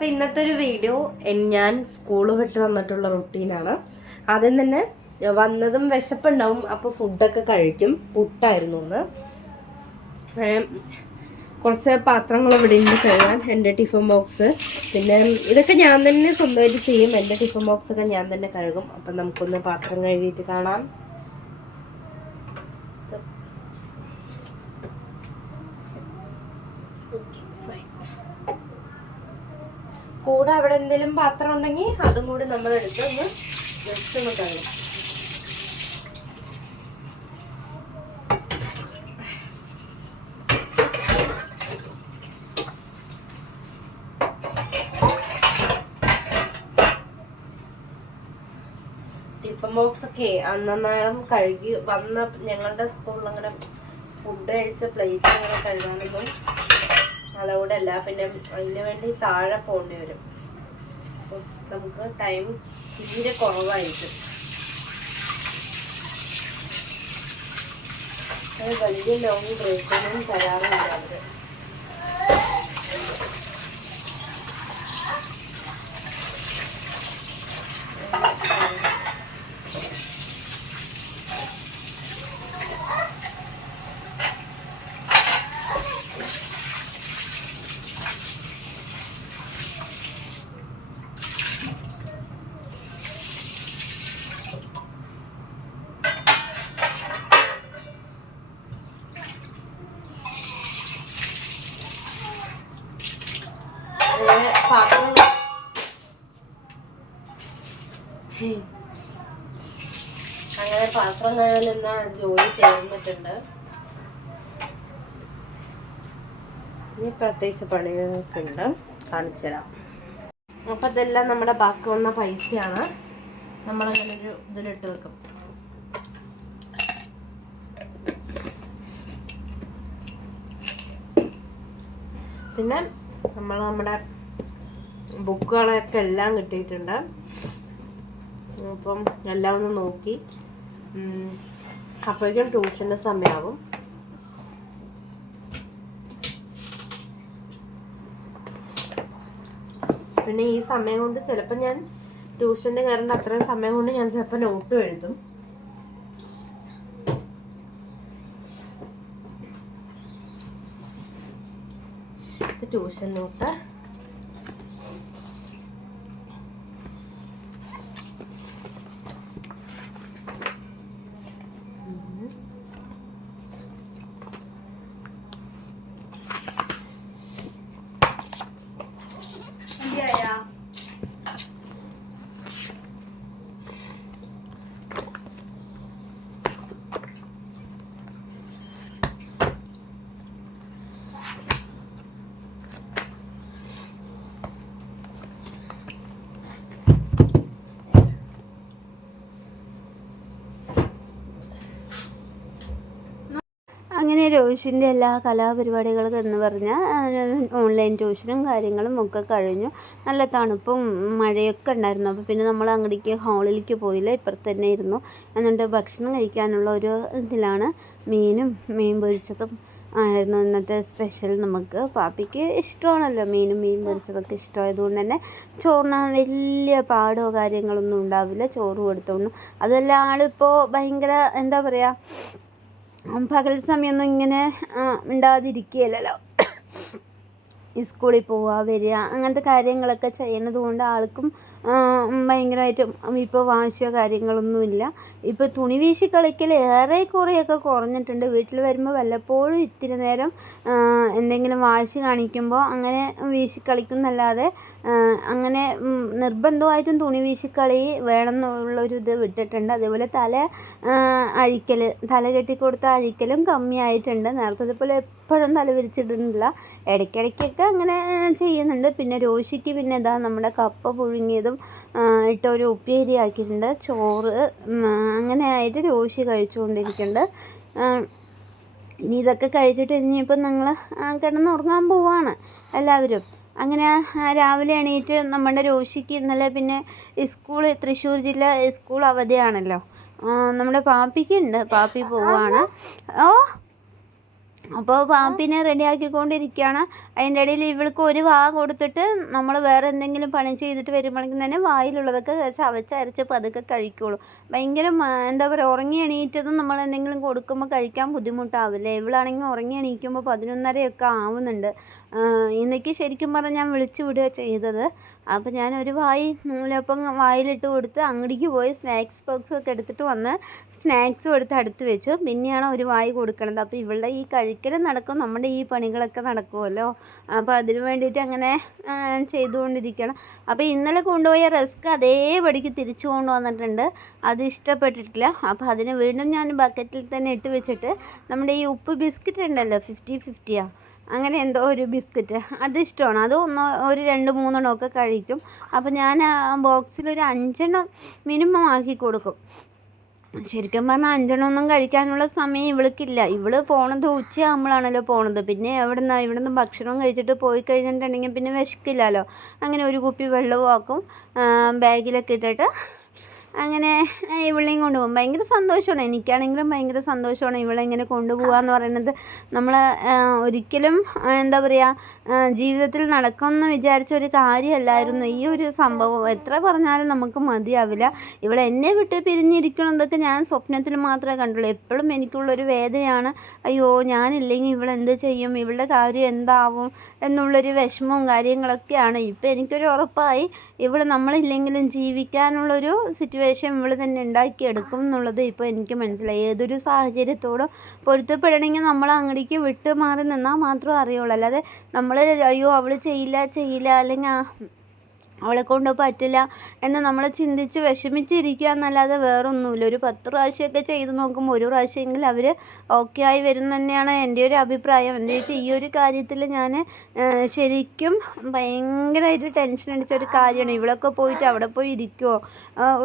അപ്പൊ ഇന്നത്തെ ഒരു വീഡിയോ ഞാൻ സ്കൂൾ വിട്ട് വന്നിട്ടുള്ള റുട്ടീനാണ് ആദ്യം തന്നെ വന്നതും വിശപ്പുണ്ടാവും അപ്പോൾ ഫുഡൊക്കെ കഴിക്കും. പുട്ടായിരുന്നു ഒന്ന് കുറച്ച് പാത്രങ്ങൾ ഇവിടെ ഉണ്ട് കഴുകാൻ എന്റെ ടിഫിൻ ബോക്സ് പിന്നെ ഇതൊക്കെ ഞാൻ തന്നെ സ്വന്തമായിട്ട് ചെയ്യും. എന്റെ ടിഫിൻ ബോക്സ് ഒക്കെ ഞാൻ തന്നെ കഴുകും. അപ്പം നമുക്കൊന്ന് പാത്രം കഴുകിയിട്ട് കാണാം. കൂടെ അവിടെ എന്തെങ്കിലും പാത്രം ഉണ്ടെങ്കിൽ അതും കൂടി നമ്മൾ എടുത്ത് ഒന്ന് ജസ്റ്റ് ഒന്ന് കഴുകും. ടിഫൻ ബോക്സ് ഒക്കെ അന്നേരം കഴുകി വന്ന ഞങ്ങളുടെ സ്കൂളിൽ അങ്ങനെ ഫുഡ് കഴിച്ച പ്ലേറ്റ് അങ്ങനെ കഴുകാനൊന്നും അലൗഡ് അല്ല പിന്നെ അതിന് വേണ്ടി താഴെ പോകേണ്ടി വരും. അപ്പം നമുക്ക് ടൈം തീരെ കുറവായിരിക്കും. വലിയ ലോങ് ബ്രേക്കൊന്നും തരാറില്ല അവർ. അങ്ങനെ പാത്രം അങ്ങനെ പാത്രം ജോലി തീർന്നിട്ടുണ്ട് ഇനി പ്രത്യേകിച്ച് പണികളൊക്കെ ഉണ്ട് കാണിച്ചു തരാം. അപ്പം ഇതെല്ലാം നമ്മുടെ ബാക്കി വന്ന പൈസയാണ്. നമ്മളങ്ങനെ ഒരു ഇതിലിട്ട് വെക്കും. പിന്നെ നമ്മൾ നമ്മുടെ ബുക്കുകളൊക്കെ എല്ലാം കിട്ടിയിട്ടുണ്ട്. അപ്പം എല്ലാം ഒന്ന് നോക്കി. അപ്പോഴേക്കും ട്യൂഷന്റെ സമയമാകും പിന്നെ ഈ സമയം കൊണ്ട് ചിലപ്പോൾ ഞാൻ ട്യൂഷന്റെ കയറേണ്ട അത്രയും സമയം കൊണ്ട് ഞാൻ ചിലപ്പോൾ നോട്ട് എഴുതും. ട്യൂഷൻ നോട്ട് രോഷിന്റെ എല്ലാ കലാപരിപാടികളും എന്ന് പറഞ്ഞാൽ ഓൺലൈൻ ട്യൂഷനും കാര്യങ്ങളും ഒക്കെ കഴിഞ്ഞു. നല്ല തണുപ്പും മഴയൊക്കെ ഉണ്ടായിരുന്നു. അപ്പോൾ പിന്നെ നമ്മൾ അങ്ങടേക്ക് ഹാളിലേക്ക് പോയില്ല. ഇപ്പുറത്ത് തന്നെ ഇരുന്നു. എന്നിട്ട് ഭക്ഷണം കഴിക്കാനുള്ള ഒരു ഇതിലാണ്. മീനും മീൻ പൊരിച്ചതും ആയിരുന്നു ഇന്നത്തെ സ്പെഷ്യൽ നമുക്ക്. പാപ്പിക്ക് ഇഷ്ടമാണല്ലോ മീനും മീൻ പൊരിച്ചതൊക്കെ ഇഷ്ടമായതുകൊണ്ട് തന്നെ. ചോറിന് വലിയ പാടോ കാര്യങ്ങളൊന്നും ഉണ്ടാവില്ല. ചോറ് കൊടുത്തോണ്ട്. അതെല്ലാം ആളിപ്പോൾ ഭയങ്കര എന്താ പറയുക പകൽ സമയമൊന്നും ഇങ്ങനെ ഉണ്ടാതിരിക്കുകയല്ലോ സ്കൂളിൽ പോവുക വരിക അങ്ങനത്തെ കാര്യങ്ങളൊക്കെ ചെയ്യുന്നത് കൊണ്ട് ആൾക്കും ഭയങ്കരമായിട്ടും ഇപ്പോൾ വാശിയോ കാര്യങ്ങളൊന്നുമില്ല ഇപ്പോൾ തുണി വീശി കളിക്കൽ ഏറെ കുറേയൊക്കെ കുറഞ്ഞിട്ടുണ്ട്. വീട്ടിൽ വരുമ്പോൾ വല്ലപ്പോഴും ഇത്തിരി നേരം എന്തെങ്കിലും വാശി കാണിക്കുമ്പോൾ അങ്ങനെ വീശി കളിക്കുന്നല്ലാതെ അങ്ങനെ നിർബന്ധമായിട്ടും തുണി വീശിക്കളി വേണം എന്നുള്ളൊരു ഇത് വിട്ടിട്ടുണ്ട്. അതേപോലെ തല അഴിക്കൽ തല കെട്ടിക്കൊടുത്ത അഴിക്കലും കമ്മിയായിട്ടുണ്ട്. നേരത്തെ പോലെ എപ്പോഴും തല വിരിച്ചിടുന്നില്ല. ഇടയ്ക്കിടയ്ക്കൊക്കെ അങ്ങനെ ചെയ്യുന്നുണ്ട്. പിന്നെ രോഷിക്ക് പിന്നെ ഇതാ നമ്മുടെ കപ്പ പുഴുങ്ങിയതും ഇട്ട ഒരു ഉപ്പേരി ആക്കിയിട്ടുണ്ട്. ചോറ് അങ്ങനെ ആയിട്ട് രോശി കഴിച്ചുകൊണ്ടിരിക്കുന്നുണ്ട്. ഇനി ഇതൊക്കെ കഴിച്ചിട്ട് ഇനിയിപ്പം ഞങ്ങൾ കിടന്നുറങ്ങാൻ പോവാണ് എല്ലാവരും. അങ്ങനെ രാവിലെ എണീറ്റ് നമ്മുടെ രോശിക്ക് ഇന്നലെ പിന്നെ സ്കൂൾ തൃശ്ശൂർ ജില്ല സ്കൂൾ അവധിയാണല്ലോ. നമ്മുടെ പാപ്പിക്ക് ഉണ്ട് പാപ്പി പോവാണ്. ഓ അപ്പോൾ പാമ്പിനെ റെഡിയാക്കിക്കൊണ്ടിരിക്കുകയാണ്. അതിന്റെ ഇടയിൽ ഇവൾക്ക് ഒരു വാ കൊടുത്തിട്ട് നമ്മൾ വേറെ എന്തെങ്കിലും പണി ചെയ്തിട്ട് വരുമ്പോഴേക്കും തന്നെ വായിലുള്ളതൊക്കെ ചവച്ചരച്ച് പതുക്കെ കഴിക്കുള്ളൂ. ഭയങ്കര എന്താ പറയുക ഉറങ്ങി എണീറ്റതും നമ്മൾ എന്തെങ്കിലും കൊടുക്കുമ്പോൾ കഴിക്കാൻ ബുദ്ധിമുട്ടാവില്ലേ? ഇവളാണെങ്കിൽ ഉറങ്ങി എണീക്കുമ്പോൾ പതിനൊന്നരയൊക്കെ ആവുന്നുണ്ട്. ഇന്നേക്ക് ശരിക്കും പറഞ്ഞാൽ ഞാൻ വിളിച്ചു വിടുക ചെയ്തത്. അപ്പോൾ ഞാൻ ഒരു വായി നൂലപ്പം വായിലിട്ട് കൊടുത്ത് അങ്ങടിക്ക് പോയി സ്നാക്സ് ബോക്സ് ഒക്കെ എടുത്തിട്ട് വന്ന് സ്നാക്സും എടുത്ത് അടുത്ത് വെച്ചു. പിന്നെയാണ് ഒരു വായി കൊടുക്കണത്. അപ്പോൾ ഇവളുടെ ഈ കഴിക്കലും നടക്കും നമ്മുടെ ഈ പണികളൊക്കെ നടക്കുമല്ലോ അപ്പോൾ അതിന് വേണ്ടിയിട്ട് അങ്ങനെ ചെയ്തുകൊണ്ടിരിക്കണം. അപ്പോൾ ഇന്നലെ കൊണ്ടുപോയ റസ്ക് അതേപടിക്ക് തിരിച്ചു കൊണ്ടുവന്നിട്ടുണ്ട്. അത് ഇഷ്ടപ്പെട്ടിട്ടില്ല. അപ്പോൾ അതിന് വീണ്ടും ഞാൻ ബക്കറ്റിൽ തന്നെ ഇട്ട് വെച്ചിട്ട് നമ്മുടെ ഈ ഉപ്പ് ബിസ്ക്കറ്റ് ഉണ്ടല്ലോ ഫിഫ്റ്റി ഫിഫ്റ്റിയാ. അങ്ങനെ എന്തോ ഒരു ബിസ്ക്കറ്റ്. അത് ഇഷ്ടമാണ്. അത് ഒന്നോ ഒരു രണ്ട് മൂന്നെണ്ണം ഒക്കെ കഴിക്കും. അപ്പോൾ ഞാൻ ബോക്സിൽ ഒരു അഞ്ചെണ്ണം മിനിമം ആക്കി കൊടുക്കും. ശരിക്കും പറഞ്ഞാൽ അഞ്ചെണ്ണമൊന്നും കഴിക്കാനുള്ള സമയം ഇവൾക്കില്ല. ഇവൾ പോണത് ഉച്ചയാകുമ്പോഴാണല്ലോ പോണത്. പിന്നെ എവിടെ നിന്നാണ് ഇവിടെ നിന്ന് ഭക്ഷണം കഴിച്ചിട്ട് പോയി കഴിഞ്ഞിട്ടുണ്ടെങ്കിൽ പിന്നെ വിശക്കില്ലല്ലോ. അങ്ങനെ ഒരു കുപ്പി വെള്ളവും ആക്കും. ബാഗിലൊക്കെ ഇട്ടിട്ട് അങ്ങനെ ഇവളെയും കൊണ്ടുപോകും ഭയങ്കര സന്തോഷമാണ്. എനിക്കാണെങ്കിലും ഭയങ്കര സന്തോഷമാണ് ഇവളെ ഇങ്ങനെ കൊണ്ടുപോകുക എന്ന് പറയുന്നത് നമ്മൾ ഒരിക്കലും എന്താ പറയുക ജീവിതത്തിൽ നടക്കുമെന്ന് വിചാരിച്ച ഒരു കാര്യമല്ലായിരുന്നു ഈ ഒരു സംഭവം. എത്ര പറഞ്ഞാലും നമുക്ക് മതിയാവില്ല. ഇവളെ എന്നെ വിട്ട് പിരിഞ്ഞിരിക്കണതൊക്കെ ഞാൻ സ്വപ്നത്തിൽ മാത്രമേ കണ്ടുള്ളൂ. എപ്പോഴും എനിക്കുള്ളൊരു വേദനയാണ് അയ്യോ ഞാനില്ലെങ്കിൽ ഇവളെന്ത് ചെയ്യും? ഇവളുടെ കാര്യം എന്താവും? എന്നുള്ളൊരു വിഷമവും കാര്യങ്ങളൊക്കെയാണ്. ഇപ്പം എനിക്കൊരു ഉറപ്പായി. ഇവൾ നമ്മളില്ലെങ്കിലും ജീവിക്കാനുള്ളൊരു സിറ്റുവേഷൻ ഇവിടെ തന്നെ ഉണ്ടാക്കിയെടുക്കും എന്നുള്ളത് ഇപ്പോൾ എനിക്ക് മനസ്സിലായി. ഏതൊരു സാഹചര്യത്തോടും പൊരുത്തപ്പെടണമെങ്കിൽ നമ്മൾ അങ്ങടേക്ക് വിട്ട് മാറി നിന്നാൽ മാത്രമേ അറിയുള്ളൂ. അല്ലാതെ നമ്മൾ അയ്യോ അവൾ ചെയ്യില്ല ചെയ്യില്ല അല്ലെങ്കിൽ അവളെ കൊണ്ട് പറ്റില്ല എന്ന് നമ്മൾ ചിന്തിച്ച് വിഷമിച്ചിരിക്കുക എന്നല്ലാതെ വേറൊന്നുമില്ല. ഒരു പത്ത് പ്രാവശ്യമൊക്കെ ചെയ്തു നോക്കുമ്പോൾ ഒരു പ്രാവശ്യമെങ്കിലും അവർ ഓക്കെ ആയി വരും തന്നെയാണ് എന്റെ ഒരു അഭിപ്രായം. എന്താ വെച്ചാൽ ഈ ഒരു കാര്യത്തിൽ ഞാൻ ശരിക്കും ഭയങ്കരമായിട്ട് ടെൻഷൻ അടിച്ച ഒരു കാര്യമാണ്. ഇവിടെയൊക്കെ പോയിട്ട് അവിടെ പോയി ഇരിക്കുമോ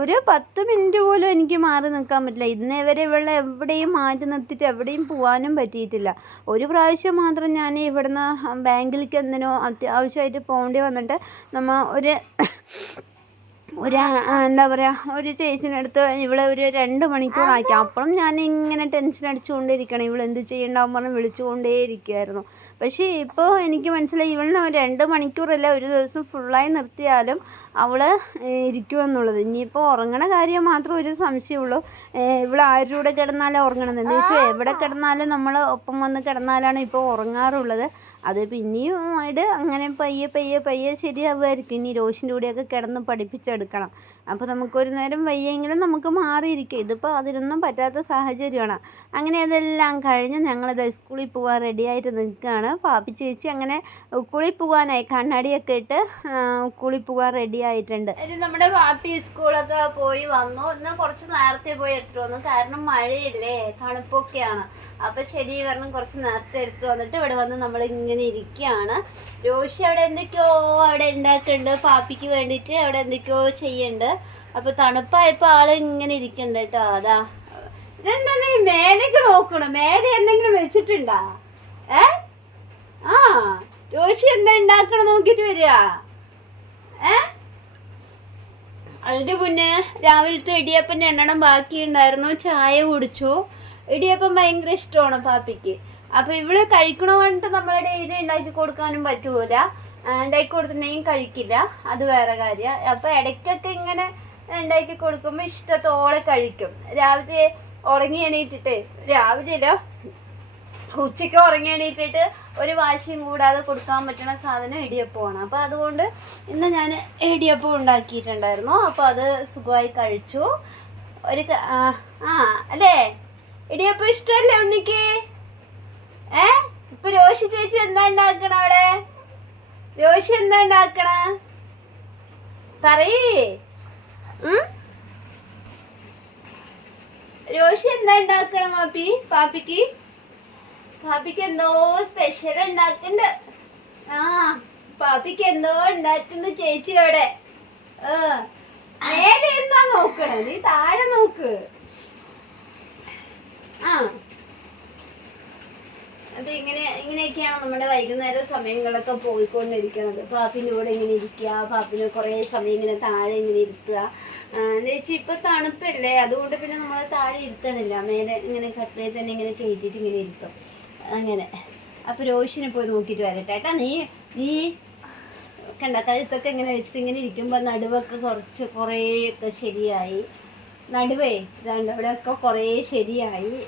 ഒരു പത്ത് മിനിറ്റ് പോലും എനിക്ക് മാറി നിൽക്കാൻ പറ്റില്ല. ഇന്നേ വരെ ഇവിടെ എവിടെയും മാറ്റി നിർത്തിയിട്ട് എവിടെയും പോകാനും പറ്റിയിട്ടില്ല. ഒരു പ്രാവശ്യം മാത്രം ഞാൻ ഇവിടുന്ന് ബാങ്കിലേക്ക് എന്തിനോ അത്യാവശ്യമായിട്ട് പോകേണ്ടി വന്നിട്ട് നമ്മൾ ഒരു ഒരു എന്താ പറയുക ഒരു ചേച്ചിനടുത്ത് ഇവിടെ ഒരു രണ്ട് മണിക്കൂറാക്കി. അപ്പോഴും ഞാൻ ഇങ്ങനെ ടെൻഷൻ അടിച്ചുകൊണ്ടിരിക്കണം ഇവൾ എന്ത് ചെയ്യണ്ടാവും പറഞ്ഞ് വിളിച്ചുകൊണ്ടേ ഇരിക്കുമായിരുന്നു പക്ഷേ ഇപ്പോൾ എനിക്ക് മനസ്സിലായി ഇവളിനെ രണ്ട് മണിക്കൂറല്ല ഒരു ദിവസം ഫുള്ളായി നിർത്തിയാലും അവൾ ഇരിക്കുമെന്നുള്ളത്. ഇനിയിപ്പോൾ ഉറങ്ങണ കാര്യം മാത്രം ഒരു സംശയമുള്ളൂ. ഇവൾ ആരുടെ കൂടെ കിടന്നാലും ഉറങ്ങണം എന്താ വെച്ചാൽ എവിടെ കിടന്നാലും നമ്മൾ ഒപ്പം വന്ന് കിടന്നാലാണ് ഇപ്പോൾ ഉറങ്ങാറുള്ളത്. അത് പിന്നെയും ആയിട്ട് അങ്ങനെ പയ്യെ പയ്യെ പയ്യെ ശരിയാവുമായിരിക്കും ഇനി രോഷിന്റെ കൂടെയൊക്കെ കിടന്ന് പഠിപ്പിച്ചെടുക്കണം. അപ്പോൾ നമുക്കൊരു നേരം വയ്യെങ്കിലും നമുക്ക് മാറിയിരിക്കും. ഇതിപ്പോൾ അതിനൊന്നും പറ്റാത്ത സാഹചര്യമാണ്. അങ്ങനെ അതെല്ലാം കഴിഞ്ഞ് ഞങ്ങളിത് സ്കൂളിൽ പോകാൻ റെഡിയായിട്ട് നിൽക്കുകയാണ്. പാപ്പി ചേച്ചി അങ്ങനെ സ്കൂളിൽ പോകാനായി കണ്ണാടിയൊക്കെ ഇട്ട് സ്കൂളിൽ പോകാൻ റെഡി ആയിട്ടുണ്ട് നമ്മുടെ പാപ്പി സ്കൂളൊക്കെ പോയി വന്നു. ഇന്ന് കുറച്ച് നേരത്തെ പോയി എടുത്തിട്ട് വന്നു. കാരണം മഴയില്ലേ തണുപ്പൊക്കെയാണ്. അപ്പൊ ശരി കാരണം കുറച്ച് നേരത്തെ എടുത്തിട്ട് വന്നിട്ട് ഇവിടെ വന്ന് നമ്മൾ ഇങ്ങനെ ഇരിക്കുകയാണ്. രോഷി അവിടെ എന്തൊക്കെയോ അവിടെ ഉണ്ടാക്കുന്നുണ്ട്. പാപ്പിക്ക് വേണ്ടിയിട്ട് അവിടെ എന്തൊക്കെയോ ചെയ്യുന്നുണ്ട്. അപ്പൊ തണുപ്പായപ്പോ ആൾ ഇങ്ങനെ ഇരിക്കണ്ട കേട്ടോ. അതാ. ഇതെന്താ മേലേക്ക് നോക്കണം? മേലെ എന്തെങ്കിലും വെച്ചിട്ടുണ്ടാ? ഏ? ആ രോഷി എന്താ ഉണ്ടാക്കണം നോക്കിട്ട് വരിക. ഏ? അതിന്റെ മുന്നേ രാവിലത്തെ ഇടിയപ്പം എണ്ണം ബാക്കിയുണ്ടായിരുന്നു. ചായ കുടിച്ചു. ഇടിയപ്പം ഭയങ്കര ഇഷ്ടമാണ് പാപ്പിക്ക്. അപ്പൊ ഇവൾ കഴിക്കണ കൊണ്ട് നമ്മളെ ഡെയിലി ഉണ്ടാക്കി കൊടുക്കാനും പറ്റൂല. ഉണ്ടാക്കി കൊടുത്തിട്ടുണ്ടെങ്കിൽ കഴിക്കില്ല. അത് വേറെ കാര്യം. അപ്പൊ ഇടയ്ക്കൊക്കെ ഇങ്ങനെ ഉണ്ടാക്കി കൊടുക്കുമ്പോൾ ഇഷ്ടത്തോടെ കഴിക്കും. രാവിലെ ഉറങ്ങി എണീറ്റിട്ട് രാവിലെയല്ലോ ഉച്ചയ്ക്ക് ഉറങ്ങി എണീറ്റിട്ട് ഒരു വാശിയും കൂടാതെ കൊടുക്കാൻ പറ്റുന്ന സാധനം ഇടിയപ്പമാണ്. അപ്പോൾ അതുകൊണ്ട് ഇന്ന് ഞാൻ ഇടിയപ്പം ഉണ്ടാക്കിയിട്ടുണ്ടായിരുന്നു. അപ്പോൾ അത് സുഖമായി കഴിച്ചു. ഒരു ആ, അല്ലേ? ഇടിയപ്പം ഇഷ്ടമല്ലേ ഉണ്ണിക്ക്? ഏ? ഇപ്പൊ രോഷി ചേച്ചി എന്താ ഉണ്ടാക്കണ അവിടെ? രോഷി എന്താ ഉണ്ടാക്കണ? പറയേ. രോഷി എന്താ ഉണ്ടാക്കണം പാപ്പി പാപ്പിക്ക്? പാപ്പിക്ക് എന്തോ സ്പെഷ്യൽ ഉണ്ടാക്കണ്ട്. ആ പാപ്പിക്ക് എന്തോ ഉണ്ടാക്കണ്ട് ചേച്ചി അവിടെ. ഏ നേരെ എന്താ നോക്കണേ? നീ താഴെ നോക്ക്. അപ്പൊ ഇങ്ങനെ ഇങ്ങനെയൊക്കെയാണ് നമ്മുടെ വൈകുന്നേര സമയങ്ങളൊക്കെ പോയിക്കൊണ്ടിരിക്കുന്നത്. പാപ്പിന്റെ കൂടെ ഇങ്ങനെ ഇരിക്കുക പാപ്പിന് കുറേ സമയം ഇങ്ങനെ താഴെ ഇങ്ങനെ ഇരുത്തുക. എന്ന് വെച്ചാൽ ഇപ്പൊ തണുപ്പല്ലേ? അതുകൊണ്ട് പിന്നെ നമ്മൾ താഴെ ഇരുത്തണില്ല. മേലെ ഇങ്ങനെ കട്ടിലേ തന്നെ ഇങ്ങനെ കയറ്റിയിട്ട് ഇങ്ങനെ ഇരുത്തും. അങ്ങനെ. അപ്പൊ രോഷിനെ പോയി നോക്കിയിട്ട് വരട്ടെ. ഏട്ടാ നീ ഈ കണ്ട കഴുത്തൊക്കെ ഇങ്ങനെ വെച്ചിട്ട് ഇങ്ങനെ ഇരിക്കുമ്പോൾ നടുവൊക്കെ കുറച്ച് കുറേയൊക്കെ ശരിയായി. നടുവേ ഇതാണ്ട് അവിടെയൊക്കെ കുറേ ശരിയായി.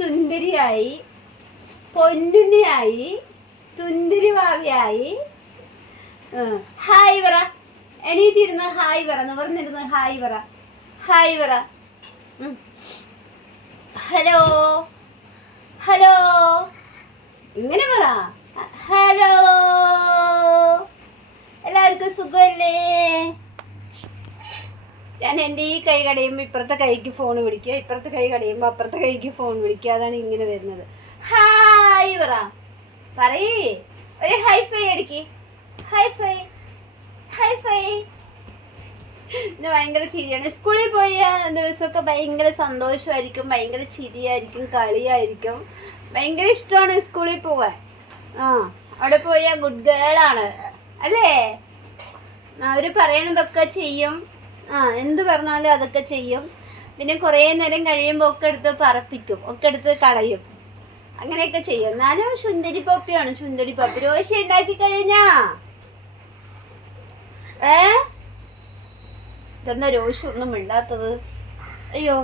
തുന്തിരിയായി. പൊന്നുണ്ണിയായി. തുന്തിരി ഭാവിയായി ഹായ് പറ എണീറ്റിരുന്ന് ഹായ് പറ നിവർന്നിരുന്ന് ഹായ് പറ ഹായ് പറ ഹലോ. ഹലോ. ഇങ്ങനെ പറ. ഹലോ. എല്ലാവർക്കും സുഖമല്ലേ ഞാൻ എന്റെ ഈ കൈ കടയുമ്പോൾ ഇപ്പുറത്തെ കൈക്ക് ഫോൺ വിളിക്കുക ഇപ്പുറത്തെ കൈ കടയുമ്പോൾ അപ്പുറത്തെ കൈക്ക് ഫോൺ വിളിക്കുക അതാണ് ഇങ്ങനെ വരുന്നത്. ഹായ് പറ പറയേ. ഒരു ഹൈഫൈ അടിക്ക് ഹൈഫൈ ഹൈഫൈ ഇത് ഭയങ്കര ചിരിയാണ്. സ്കൂളിൽ പോയ ദിവസമൊക്കെ ഭയങ്കര സന്തോഷമായിരിക്കും ഭയങ്കര ചിരിയായിരിക്കും കളിയായിരിക്കും. ഭയങ്കര ഇഷ്ടമാണ് സ്കൂളിൽ പോവാൻ. ആ അവിടെ പോയാൽ ഗുഡ് ഗേൾ ആണ്. അല്ലേ? അവർ പറയണതൊക്കെ ചെയ്യും. ആ എന്ത് പറഞ്ഞാലും അതൊക്കെ ചെയ്യും. പിന്നെ കുറേ നേരം കഴിയുമ്പോൾ ഒക്കെ എടുത്ത് പറപ്പിക്കും ഒക്കെ എടുത്ത് കളയും. അങ്ങനെയൊക്കെ ചെയ്യും. എന്നാലും സുന്ദരി പപ്പിയാണ് സുന്ദരി പപ്പി. രോശി ഉണ്ടാക്കി കഴിഞ്ഞാ? ഏ? ഇതെന്നാ രോശി ഒന്നും മിണ്ടാത്തത്? അയ്യോ.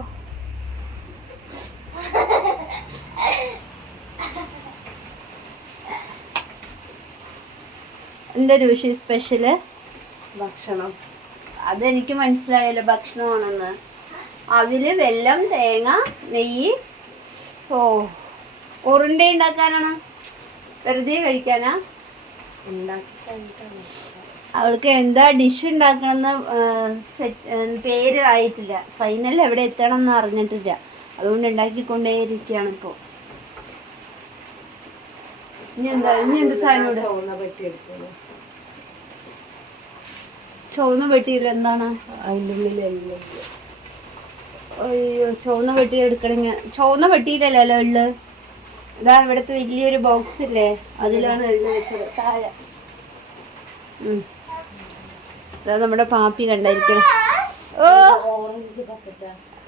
എന്താ രോഷി സ്പെഷ്യൽ ഭക്ഷണം. അതെനിക്ക് മനസ്സിലായല്ലോ ഭക്ഷണമാണെന്ന്. അതിൽ വെല്ലം തേങ്ങ നെയ്യ്. ഓ ഉരുണ്ട ഉണ്ടാക്കാനാണ്. വെറുതെ കഴിക്കാനാ? അവൾക്ക് എന്താ ഡിഷ് ഉണ്ടാക്കണമെന്ന് സെറ്റ് പേര് ആയിട്ടില്ല. ഫൈനൽ എവിടെ എത്തണം എന്ന് അറിഞ്ഞിട്ടില്ല. അതുകൊണ്ട് ഉണ്ടാക്കിക്കൊണ്ടേയിരിക്കുകയാണ് ഇപ്പോൾ ഇനി എന്താ ഇനി എന്ത് സാധനം ഇവിടെ? ചുവന്ന വെട്ടിയില്ല എന്താണ്? അയ്യോ ചുവന്ന പെട്ടി എടുക്കണെങ്കിൽ ചുവന്ന പെട്ടിയിലല്ലോ ഉള്ളത് ഇതാ ഇവിടുത്തെ വലിയൊരു ബോക്സ് ഇല്ലേ അതിലാണ് എഴുതി വെച്ചത് താഴെ. ഉം. ഇതാ നമ്മുടെ പാപ്പി കണ്ടായിരിക്കണം. ഓ!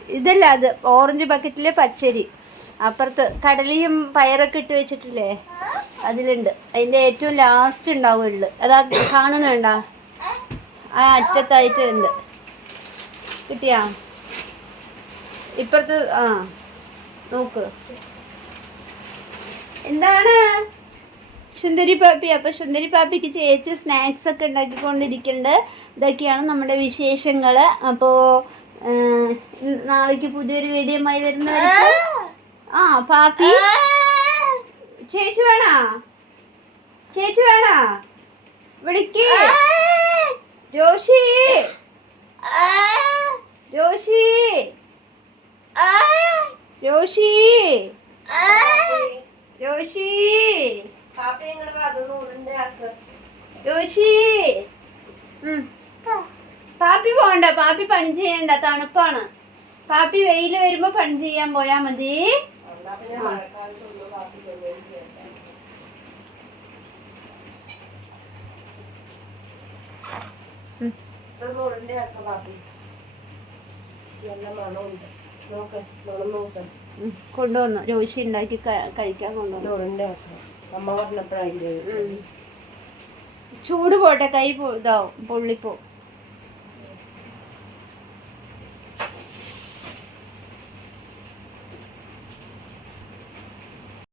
ഇതല്ല അത് ഓറഞ്ച് ബക്കറ്റിലെ പച്ചരി. അപ്പുറത്ത് കടലിയും പയറൊക്കെ ഇട്ട് വെച്ചിട്ടില്ലേ? അതിലുണ്ട്. അതിന്റെ ഏറ്റവും ലാസ്റ്റ് ഉണ്ടാവും ഉള്ളു അതാ കാണുന്നുണ്ടോ? ആ അറ്റത്തായിട്ട് ഉണ്ട് കിട്ടിയാ? ഇപ്പുറത്ത് ആ നോക്ക്. എന്താണ്? സുന്ദരി പാപ്പി അപ്പൊ സുന്ദരി പാപ്പിക്ക് ചേച്ചി സ്നാക്സ് ഒക്കെ ഉണ്ടാക്കിക്കൊണ്ടിരിക്കുന്നുണ്ട്. ഇതൊക്കെയാണ് നമ്മുടെ വിശേഷങ്ങൾ അപ്പോൾ നാളേക്ക് പുതിയൊരു വീഡിയോമായി വരുന്നവർക്ക് ആ പാപ്പി? ചേച്ചി വേണ? ചേച്ചി വേണ? വിളിക്ക്. രോഷി രോഷി രോഷി രോഷി ജോഷി. ഉരുണ്ട ആക്ക് രോഷി ഉം. പാപ്പി പോണ്ട പാപ്പി പണി ചെയ്യണ്ട തണുപ്പാണ്. പാപ്പി വെയിൽ വരുമ്പോ പണി ചെയ്യാൻ പോയാ മതി എന്നാ പിന്നെ മഴക്കാലത്തൊന്നും പാപ്പി കൊണ്ടുപോയി ചെയ്യണ്ട. ഉം. ഇതൊന്നും ഉരുണ്ട ആക്ക പാപ്പി നല്ല മണമുണ്ട് നോക്ക് മണം നോക്ക് ഉം. കൊണ്ടുവന്നു. രോശി ഉണ്ടാക്കി കഴിക്കാൻ കൊണ്ടുവന്നു. അമ്മ. ചൂട് പോട്ടെ കൈ പോ ഇതാവും പൊള്ളിപ്പോ.